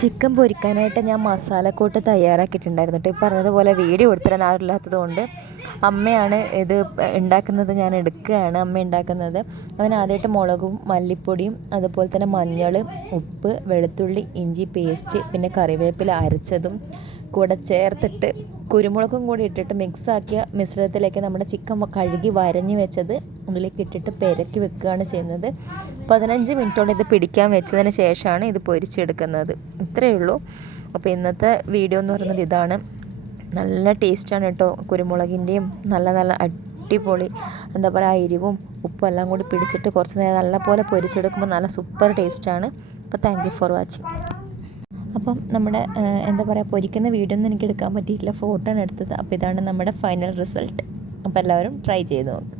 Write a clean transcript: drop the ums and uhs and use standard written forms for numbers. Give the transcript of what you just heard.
Chicken പൊരിക്കാനായിട്ട് ഞാൻ മസാലക്കൂട്ട് തയ്യാറാക്കിയിട്ടുണ്ടായിരുന്നു കേട്ടോ. ഈ പറഞ്ഞതുപോലെ വീഡിയോ എടുത്തിടാൻ ആരില്ലാത്തത് കൊണ്ട് അമ്മയാണ് ഇത് ഉണ്ടാക്കുന്നത്, ഞാൻ എടുക്കുകയാണ് അമ്മ ഉണ്ടാക്കുന്നത്. ആദ്യമായിട്ട് മുളകും മല്ലിപ്പൊടിയും അതുപോലെ തന്നെ മഞ്ഞൾ, ഉപ്പ്, വെളുത്തുള്ളി, ഇഞ്ചി പേസ്റ്റ്, പിന്നെ കറിവേപ്പില അരച്ചതും കൂടെ ചേർത്തിട്ട് കുരുമുളകും കൂടി ഇട്ടിട്ട് മിക്സാക്കിയ മിശ്രിതത്തിലേക്ക് നമ്മുടെ ചിക്കൻ കഴുകി വരഞ്ഞ് വെച്ചത് ഉള്ളിലേക്ക് ഇട്ടിട്ട് പെരക്കി വെക്കുകയാണ് ചെയ്യുന്നത്. 15 മിനിറ്റോളം ഇത് പിടിക്കാൻ വെച്ചതിന് ശേഷമാണ് ഇത് പൊരിച്ചെടുക്കുന്നത്. ഇത്രയേ ഉള്ളൂ. അപ്പോൾ ഇന്നത്തെ വീഡിയോ എന്ന് പറയുന്നത് ഇതാണ്. നല്ല ടേസ്റ്റാണ് കേട്ടോ. കുരുമുളകിൻ്റെയും നല്ല അടിപൊളി എന്താ പറയുക എരിവും ഉപ്പും എല്ലാം കൂടി പിടിച്ചിട്ട് കുറച്ച് നേരം നല്ലപോലെ പൊരിച്ചെടുക്കുമ്പോൾ നല്ല സൂപ്പർ ടേസ്റ്റാണ്. അപ്പോൾ താങ്ക് യു ഫോർ വാച്ചിങ്. അപ്പം നമ്മുടെ എന്താ പറയുക പൊരിക്കുന്ന വീഡിയോ ഒന്നും എനിക്ക് എടുക്കാൻ പറ്റിയിട്ടില്ല, ഫോട്ടോ ആണ് എടുത്തത്. അപ്പോൾ ഇതാണ് നമ്മുടെ ഫൈനൽ റിസൾട്ട്. അപ്പോൾ എല്ലാവരും ട്രൈ ചെയ്ത് നോക്കുക.